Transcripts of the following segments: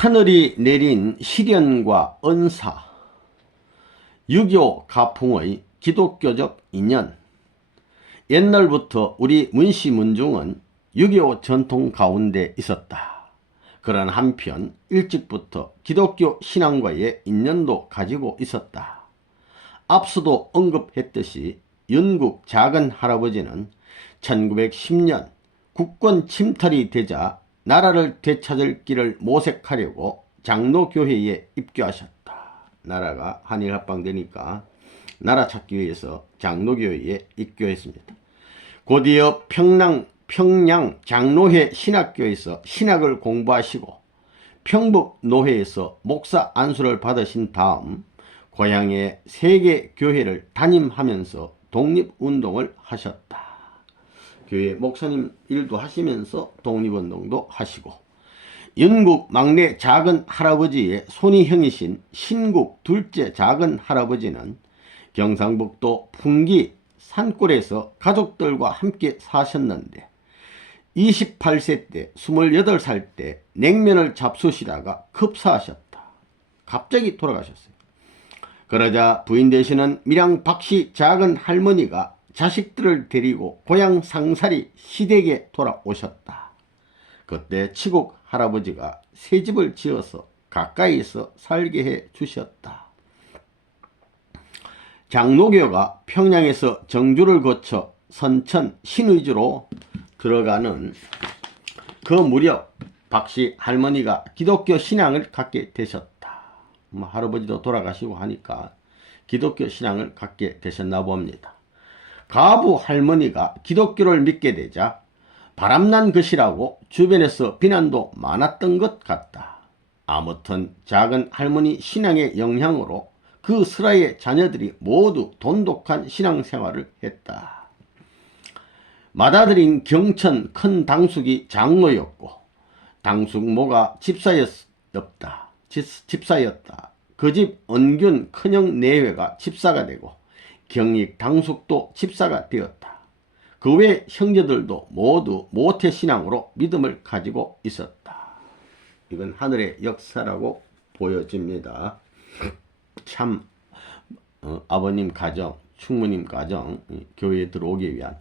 하늘이 내린 시련과 은사, 6.25 가풍의 기독교적 인연. 옛날부터 우리 문시문중은 6.25 전통 가운데 있었다. 그런 한편 일찍부터 기독교 신앙과의 인연도 가지고 있었다. 앞서도 언급했듯이 영국 작은 할아버지는 1910년 국권 침탈이 되자 나라를 되찾을 길을 모색하려고 장로교회에 입교하셨다. 나라가 한일합방되니까 나라 찾기 위해서 장로교회에 입교했습니다. 곧이어 평양 장로회 신학교에서 신학을 공부하시고 평북 노회에서 목사 안수를 받으신 다음 고향의 세계교회를 담임하면서 독립운동을 하셨다. 교회 목사님 일도 하시면서 독립운동도 하시고, 영국 막내 작은 할아버지의 손위형이신 신국 둘째 작은 할아버지는 경상북도 풍기 산골에서 가족들과 함께 사셨는데 28세 때 28살 때 냉면을 잡수시다가 급사하셨다. 갑자기 돌아가셨어요. 그러자 부인 되시는 밀양 박씨 작은 할머니가 자식들을 데리고 고향 상사리 시댁에 돌아오셨다. 그때 치국 할아버지가 새 집을 지어서 가까이서 살게 해 주셨다. 장로교가 평양에서 정주를 거쳐 선천 신의주로 들어가는 그 무렵 박씨 할머니가 기독교 신앙을 갖게 되셨다. 할아버지도 돌아가시고 하니까 기독교 신앙을 갖게 되셨나 봅니다. 가부 할머니가 기독교를 믿게 되자 바람난 것이라고 주변에서 비난도 많았던 것 같다. 아무튼 작은 할머니 신앙의 영향으로 그 슬하의 자녀들이 모두 돈독한 신앙생활을 했다. 맏아들인 경천 큰 당숙이 장로였고 당숙모가 집사였다. 그 집 은균 큰형 내외가 집사가 되고 경익 당숙도 집사가 되었다. 그 외 형제들도 모두 모태신앙으로 믿음을 가지고 있었다. 이건 하늘의 역사라고 보여집니다. 참 아버님 가정, 충무님 가정 교회에 들어오기 위한.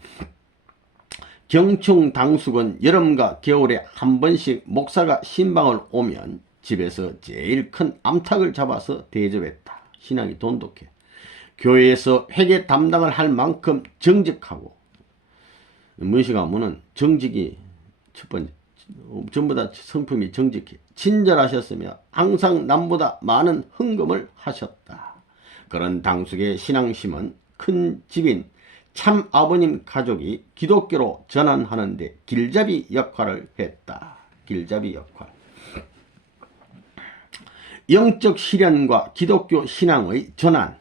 경충 당숙은 여름과 겨울에 한 번씩 목사가 신방을 오면 집에서 제일 큰 암탉을 잡아서 대접했다. 신앙이 돈독해. 교회에서 회계 담당을 할 만큼 정직하고, 문시가문은 정직이 첫 번째, 전부 다 성품이 정직해. 친절하셨으며 항상 남보다 많은 헌금을 하셨다. 그런 당숙의 신앙심은 큰 집인 참 아버님 가족이 기독교로 전환하는 데 길잡이 역할을 했다. 길잡이 역할. 영적 시련과 기독교 신앙의 전환.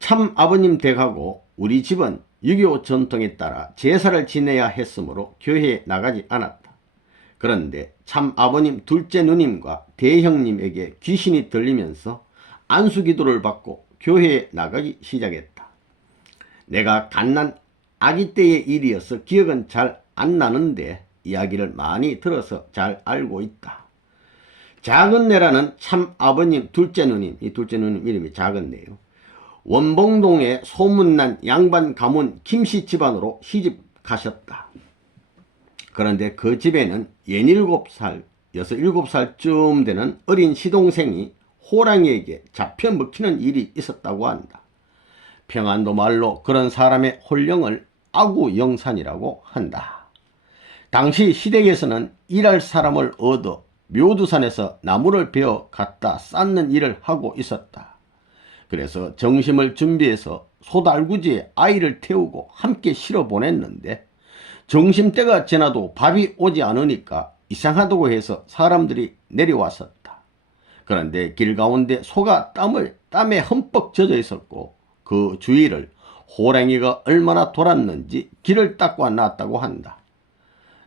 참 아버님 댁하고 우리 집은 6.25 전통에 따라 제사를 지내야 했으므로 교회에 나가지 않았다. 그런데 참 아버님 둘째 누님과 대형님에게 귀신이 들리면서 안수기도를 받고 교회에 나가기 시작했다. 내가 갓난 아기 때의 일이어서 기억은 잘 안 나는데 이야기를 많이 들어서 잘 알고 있다. 작은내라는 참 아버님 둘째 누님, 이 둘째 누님 이름이 작은내요. 원봉동에 소문난 양반 가문 김씨 집안으로 시집 가셨다. 그런데 그 집에는 67살, 7살쯤 되는 어린 시동생이 호랑이에게 잡혀 먹히는 일이 있었다고 한다. 평안도 말로 그런 사람의 홀령을 아구영산이라고 한다. 당시 시댁에서는 일할 사람을 얻어 묘두산에서 나무를 베어 갖다 쌓는 일을 하고 있었다. 그래서 점심을 준비해서 소달구지에 아이를 태우고 함께 실어 보냈는데 점심때가 지나도 밥이 오지 않으니까 이상하다고 해서 사람들이 내려왔었다. 그런데 길 가운데 소가 땀에 흠뻑 젖어 있었고 그 주위를 호랑이가 얼마나 돌았는지 길을 닦고 나왔다고 한다.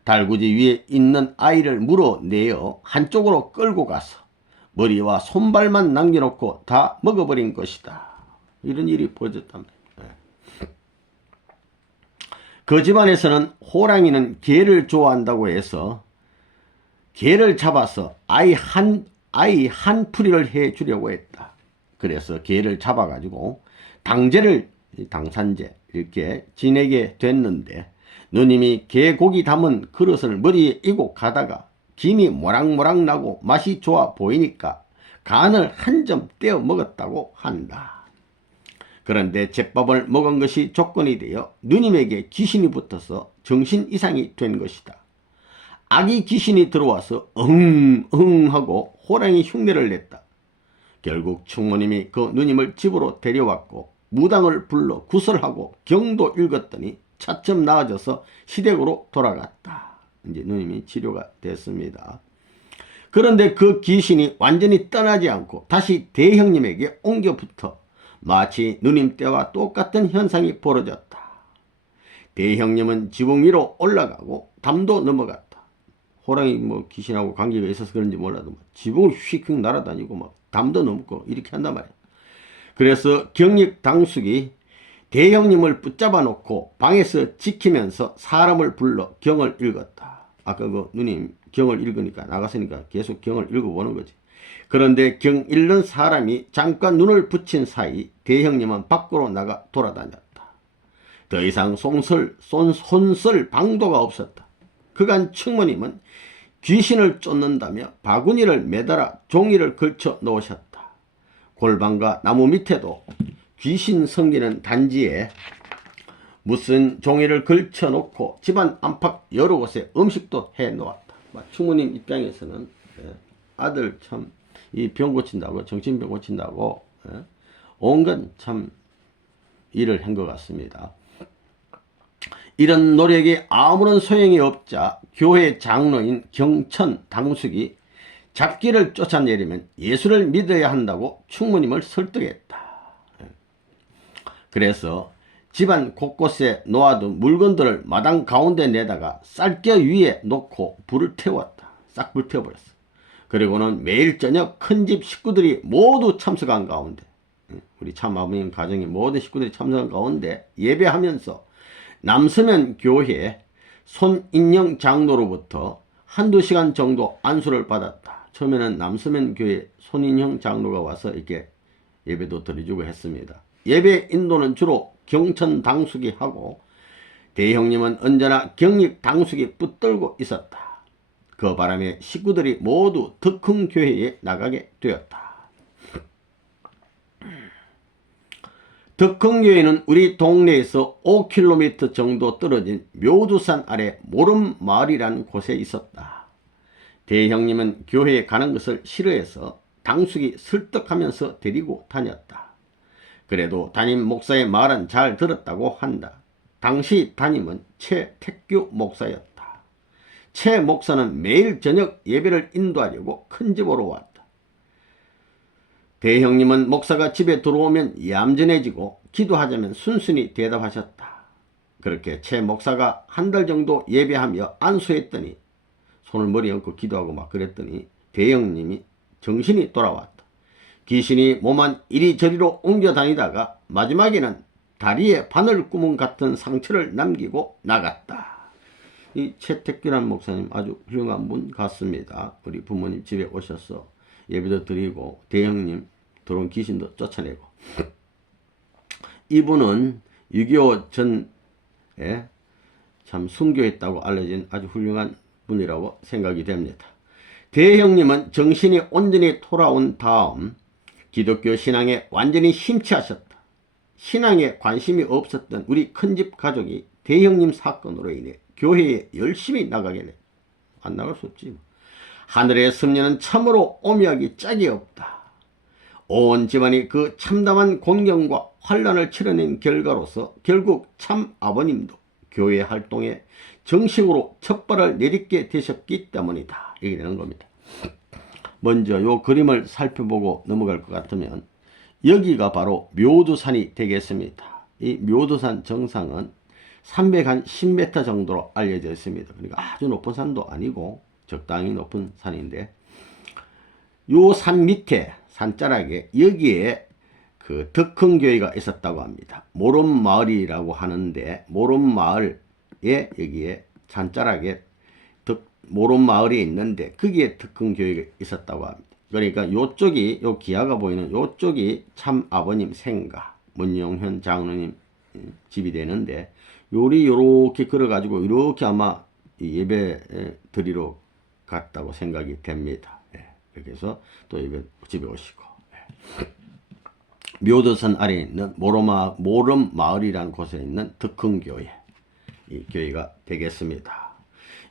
달구지 위에 있는 아이를 물어내어 한쪽으로 끌고 가서 머리와 손발만 남겨놓고 다 먹어버린 것이다. 이런 일이 벌어졌답니다. 그 집안에서는 호랑이는 개를 좋아한다고 해서 개를 잡아서 아이 한 풀이를 해 주려고 했다. 그래서 개를 잡아가지고 당산제 이렇게 지내게 됐는데, 누님이 개고기 담은 그릇을 머리에 이고 가다가 김이 모락모락 나고 맛이 좋아 보이니까 간을 한 점 떼어 먹었다고 한다. 그런데 제밥을 먹은 것이 조건이 되어 누님에게 귀신이 붙어서 정신 이상이 된 것이다. 아기 귀신이 들어와서 하고 호랑이 흉내를 냈다. 결국 충모님이 그 누님을 집으로 데려왔고 무당을 불러 구설하고 경도 읽었더니 차츰 나아져서 시댁으로 돌아갔다. 이제 누님이 치료가 됐습니다. 그런데 그 귀신이 완전히 떠나지 않고 다시 대형님에게 옮겨붙어 마치 누님 때와 똑같은 현상이 벌어졌다. 대형님은 지붕 위로 올라가고 담도 넘어갔다. 호랑이 귀신하고 관계가 있어서 그런지 몰라도 지붕을 휙휙 날아다니고 담도 넘고 이렇게 한단 말이야. 그래서 경익 당숙이 대형님을 붙잡아 놓고 방에서 지키면서 사람을 불러 경을 읽었다. 아까 그 누님 경을 읽으니까 나갔으니까 계속 경을 읽어보는 거지. 그런데 경 읽는 사람이 잠깐 눈을 붙인 사이 대형님은 밖으로 나가 돌아다녔다. 더 이상 손쓸 방도가 없었다. 그간 충모님은 귀신을 쫓는다며 바구니를 매달아 종이를 걸쳐 놓으셨다. 골방과 나무 밑에도 귀신 섬기는 단지에 무슨 종이를 걸쳐 놓고 집안 안팎 여러 곳에 음식도 해 놓았다. 충모님 입장에서는 아들 참 이 병 고친다고, 정신병 고친다고 온갖 참 일을 한 것 같습니다. 이런 노력이 아무런 소용이 없자 교회 장로인 경천 당숙이 잡기를 쫓아내려면 예수를 믿어야 한다고 충모님을 설득했다. 그래서 집안 곳곳에 놓아둔 물건들을 마당 가운데 내다가 쌀겨 위에 놓고 불을 태웠다. 싹 불태워버렸어. 그리고는 매일 저녁 큰 집 식구들이 모두 참석한 가운데, 우리 참아버님 가정의 모든 식구들이 참석한 가운데 예배하면서 남서면 교회 손인영 장로로부터 한두 시간 정도 안수를 받았다. 처음에는 남서면 교회 손인영 장로가 와서 이렇게 예배도 드려주고 했습니다. 예배 인도는 주로 경천 당숙이 하고 대형님은 언제나 경익 당숙이 붙들고 있었다. 그 바람에 식구들이 모두 덕흥교회에 나가게 되었다. 덕흥교회는 우리 동네에서 5km 정도 떨어진 묘두산 아래 모름마을이라는 곳에 있었다. 대형님은 교회에 가는 것을 싫어해서 당숙이 설득하면서 데리고 다녔다. 그래도 담임 목사의 말은 잘 들었다고 한다. 당시 담임은 최택규 목사였다. 최 목사는 매일 저녁 예배를 인도하려고 큰 집으로 왔다. 대형님은 목사가 집에 들어오면 얌전해지고 기도하자면 순순히 대답하셨다. 그렇게 최 목사가 한 달 정도 예배하며 안수했더니 손을 머리에 얹고 기도하고 막 그랬더니 대형님이 정신이 돌아왔다. 귀신이 몸만 이리저리로 옮겨 다니다가 마지막에는 다리에 바늘구멍 같은 상처를 남기고 나갔다. 이 최택규라는 목사님 아주 훌륭한 분 같습니다. 우리 부모님 집에 오셔서 예배도 드리고 대형님 들어온 귀신도 쫓아내고. 이분은 6.25 전에 참 순교했다고 알려진 아주 훌륭한 분이라고 생각이 됩니다. 대형님은 정신이 온전히 돌아온 다음 기독교 신앙에 완전히 심취하셨다. 신앙에 관심이 없었던 우리 큰집 가족이 대형님 사건으로 인해 교회에 열심히 나가게 돼. 안 나갈 수 없지. 하늘의 섭리는 참으로 오묘하기 짝이 없다. 온 집안이 그 참담한 공경과 환란을 치러낸 결과로서 결국 참 아버님도 교회 활동에 정식으로 첫 발을 내딛게 되셨기 때문이다. 이게 되는 겁니다. 먼저 요 그림을 살펴보고 넘어갈 것 같으면 여기가 바로 묘두산이 되겠습니다. 이 묘두산 정상은 310m 정도로 알려져 있습니다. 그러니까 아주 높은 산도 아니고 적당히 높은 산인데, 요 산 밑에 산자락에 여기에 그 덕흥교회가 있었다고 합니다. 모름마을이라고 하는데 모름마을에 여기에 산자락에 모름 마을이 있는데 거기에 특흥교회가 있었다고 합니다. 그러니까 요쪽이 요 기아가 보이는 요쪽이 참 아버님 생가 문용현 장로님 집이 되는데 요렇게 걸어가지고 이렇게 아마 예배 드리러 갔다고 생각이 됩니다. 이렇게 해서 또 예배 집에 오시고 묘도선 아래에 있는 모름 마을이라는 곳에 있는 덕흥교회 이 교회가 되겠습니다.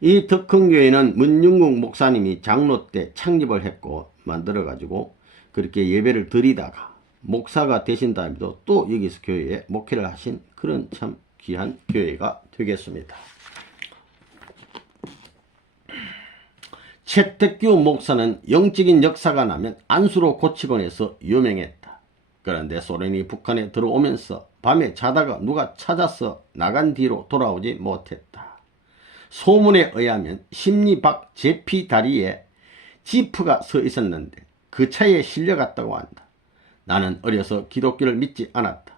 이 덕흥교회는 문윤국 목사님이 장로 때 창립을 했고 만들어 가지고 그렇게 예배를 드리다가 목사가 되신 다음에도 또 여기서 교회에 목회를 하신 그런 참 귀한 교회가 되겠습니다. 최택규 목사는 영적인 역사가 나면 안수로 고치곤에서 유명했다. 그런데 소련이 북한에 들어오면서 밤에 자다가 누가 찾아서 나간 뒤로 돌아오지 못했다. 소문에 의하면 심리 밖 제피 다리에 지프가 서 있었는데 그 차에 실려갔다고 한다. 나는 어려서 기독교를 믿지 않았다.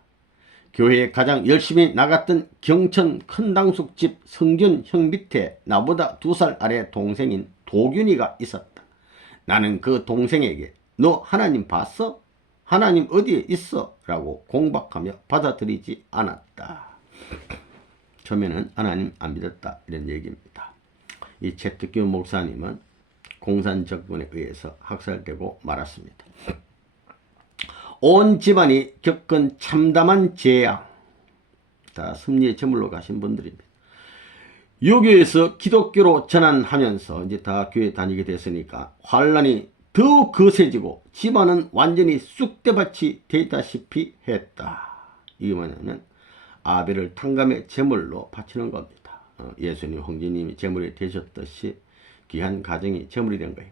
교회에 가장 열심히 나갔던 경천 큰당숙집 성균 형 밑에 나보다 2살 아래 동생인 도균이가 있었다. 나는 그 동생에게 너 하나님 봤어? 하나님 어디에 있어? 라고 공박하며 받아들이지 않았다. 처음에는 하나님 안 믿었다 이런 얘기입니다. 이 최택규 목사님은 공산 정권에 의해서 학살되고 말았습니다. 온 집안이 겪은 참담한 재앙, 다 섭리의 제물로 가신 분들입니다. 유교에서 기독교로 전환하면서 이제 다 교회 다니게 됐으니까 환란이 더욱 거세지고 집안은 완전히 쑥대밭이 되다시피 했다. 이게 뭐냐면 아벨을 탕감의 제물로 바치는 겁니다. 예수님 형제님이 제물이 되셨듯이 귀한 가정이 제물이 된 거예요.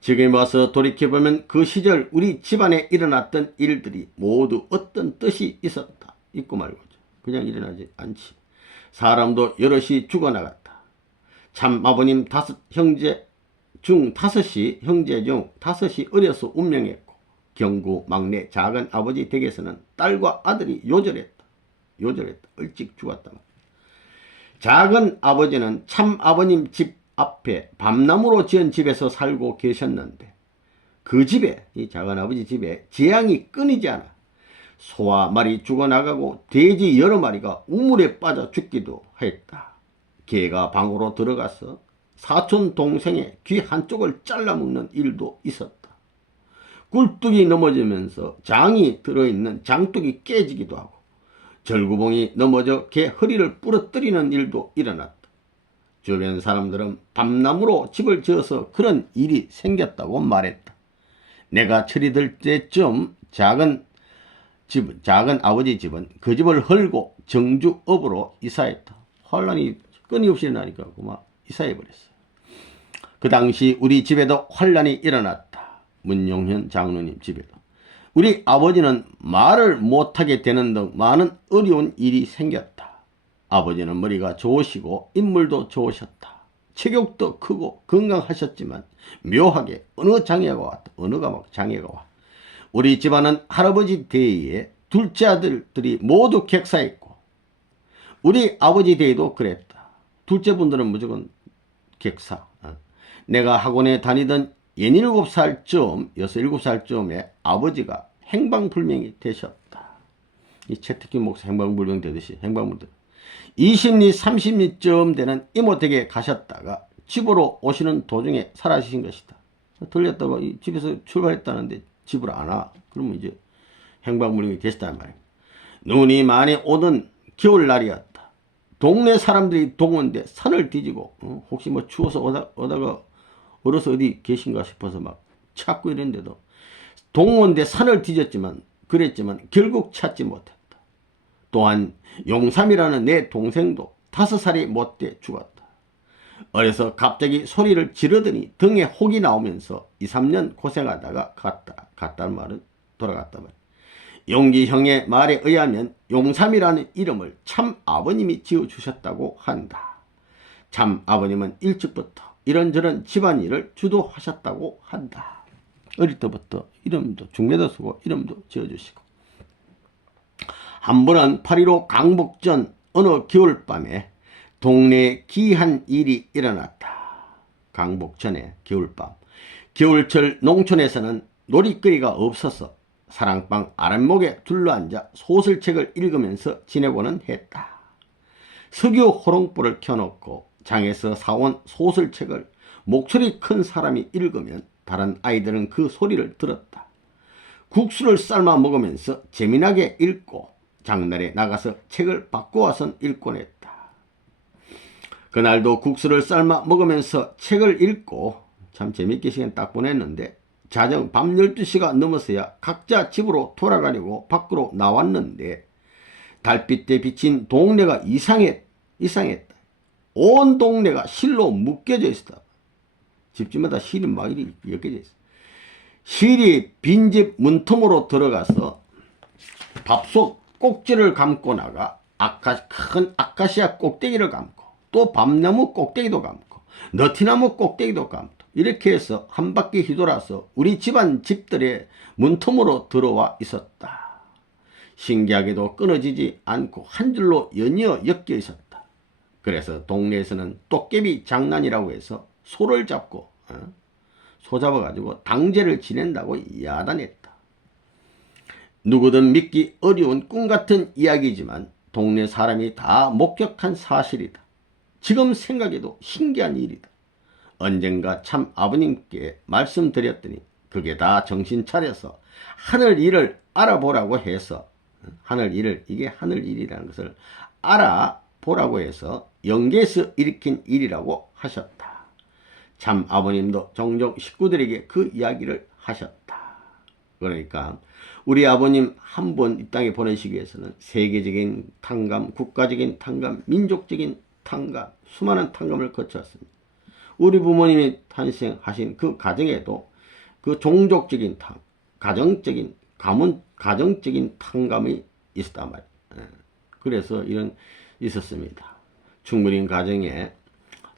지금 와서 돌이켜보면 그 시절 우리 집안에 일어났던 일들이 모두 어떤 뜻이 있었다. 있고 말고죠. 그냥 일어나지 않지. 사람도 여럿이 죽어나갔다. 참 아버님 5형제 중 5이 형제 중 5이 어려서 운명했고 경구 막내 작은 아버지 댁에서는 딸과 아들이 요절했다. 일찍 죽었다. 작은 아버지는 참 아버님 집 앞에 밤나무로 지은 집에서 살고 계셨는데 그 집에 이 작은 아버지 집에 재앙이 끊이지 않아 소와 말이 죽어나가고 돼지 여러 마리가 우물에 빠져 죽기도 했다. 개가 방으로 들어가서 사촌 동생의 귀 한쪽을 잘라먹는 일도 있었다. 굴뚝이 넘어지면서 장이 들어있는 장독이 깨지기도 하고 절구봉이 넘어져 개 허리를 부러뜨리는 일도 일어났다. 주변 사람들은 밤나무로 집을 지어서 그런 일이 생겼다고 말했다. 내가 철이 들 때쯤 작은 아버지 집은 그 집을 헐고 정주읍으로 이사했다. 환란이 끊임없이 나니까 그만 이사해버렸어. 그 당시 우리 집에도 환란이 일어났다. 문용현 장로님 집에도. 우리 아버지는 말을 못하게 되는 등 많은 어려운 일이 생겼다. 아버지는 머리가 좋으시고 인물도 좋으셨다. 체격도 크고 건강하셨지만 묘하게 어느 장애가 왔다. 어느가 막 장애가 와. 우리 집안은 할아버지 대의에 둘째 아들들이 모두 객사했고 우리 아버지 대의도 그랬다. 둘째 분들은 무조건 객사. 내가 학원에 다니던 6, 7살쯤에 아버지가 행방불명이 되셨다. 이 최택규 목사 행방불명 되듯이 행방불명. 20리 30리쯤 되는 이모댁에 가셨다가 집으로 오시는 도중에 사라지신 것이다. 들렸다가 집에서 출발했다는데 집을 안 와. 그러면 이제 행방불명이 되셨단 말이야. 눈이 많이 오던 겨울날이었다. 동네 사람들이 동원돼 산을 뒤지고 혹시 뭐 추워서 오다가 얼어서 어디 계신가 싶어서 막 찾고 이랬는데도 동원돼 산을 뒤졌지만 그랬지만 결국 찾지 못했다. 또한 용삼이라는 내 동생도 5살이 못돼 죽었다. 어려서 갑자기 소리를 지르더니 등에 혹이 나오면서 2, 3년 고생하다가 갔다는 말은 돌아갔다 말이야. 용기형의 말에 의하면 용삼이라는 이름을 참 아버님이 지어주셨다고 한다. 참 아버님은 일찍부터 이런저런 집안일을 주도하셨다고 한다. 어릴 때부터 이름도 중매도 쓰고 이름도 지어주시고 한 번은 8.15 강복전 어느 겨울밤에 동네에 기이한 일이 일어났다. 강복 전에 겨울밤. 겨울철 농촌에서는 놀이거리가 없어서 사랑방 아랫목에 둘러앉아 소설책을 읽으면서 지내고는 했다. 석유 호롱불을 켜놓고 장에서 사온 소설책을 목소리 큰 사람이 읽으면 다른 아이들은 그 소리를 들었다. 국수를 삶아 먹으면서 재미나게 읽고 장날에 나가서 책을 바꿔와선 읽곤 했다. 그날도 국수를 삶아 먹으면서 책을 읽고 참 재밌게 시간 딱 보냈는데 자정 밤 12시가 넘어서야 각자 집으로 돌아가려고 밖으로 나왔는데 달빛에 비친 동네가 이상했다. 온 동네가 실로 묶여져 있었다. 집집마다 실이 막 이렇게 엮여져 있어. 실이 빈집 문틈으로 들어가서 밥솥 꼭지를 감고 나가 큰 아카시아 꼭대기를 감고 또 밤나무 꼭대기도 감고 너티나무 꼭대기도 감고 이렇게 해서 한 바퀴 휘돌아서 우리 집안 집들의 문틈으로 들어와 있었다. 신기하게도 끊어지지 않고 한 줄로 연이어 엮여 있었다. 그래서 동네에서는 도깨비 장난이라고 해서 소를 잡고 소 잡아가지고 당제를 지낸다고 야단했다. 누구든 믿기 어려운 꿈같은 이야기지만 동네 사람이 다 목격한 사실이다. 지금 생각해도 신기한 일이다. 언젠가 참 아버님께 말씀드렸더니 그게 다 정신 차려서 하늘 일을 알아보라고 해서 이게 하늘 일이라는 것을 알아보라고 해서 영계에서 일으킨 일이라고 하셨다. 참 아버님도 종종 식구들에게 그 이야기를 하셨다. 그러니까 우리 아버님 한 번 이 땅에 보내시기 위해서는 세계적인 탕감, 국가적인 탕감, 민족적인 탕감, 수많은 탕감을 거쳤습니다. 우리 부모님이 탄생하신 그 가정에도 그 종족적인 가정적인 탕감이 있었단 말이에요. 그래서 이런 있었습니다. 충무림 가정에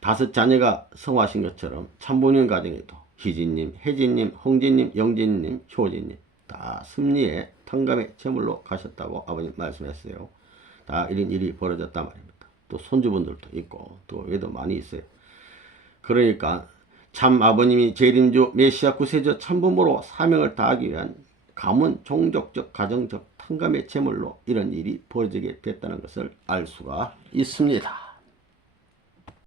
5 자녀가 성화하신 것처럼 참부님 가정에도 희진님, 혜진님, 홍진님, 영진님, 효진님 다 승리의 탕감의 제물로 가셨다고 아버님 말씀했어요. 다 이런 일이 벌어졌단 말입니다. 또 손주분들도 있고 또 외에도 많이 있어요. 그러니까 참 아버님이 재림주 메시아 구세주 참부모로 사명을 다하기 위한 가문 종족적 가정적 탕감의 제물로 이런 일이 벌어지게 됐다는 것을 알 수가 있습니다.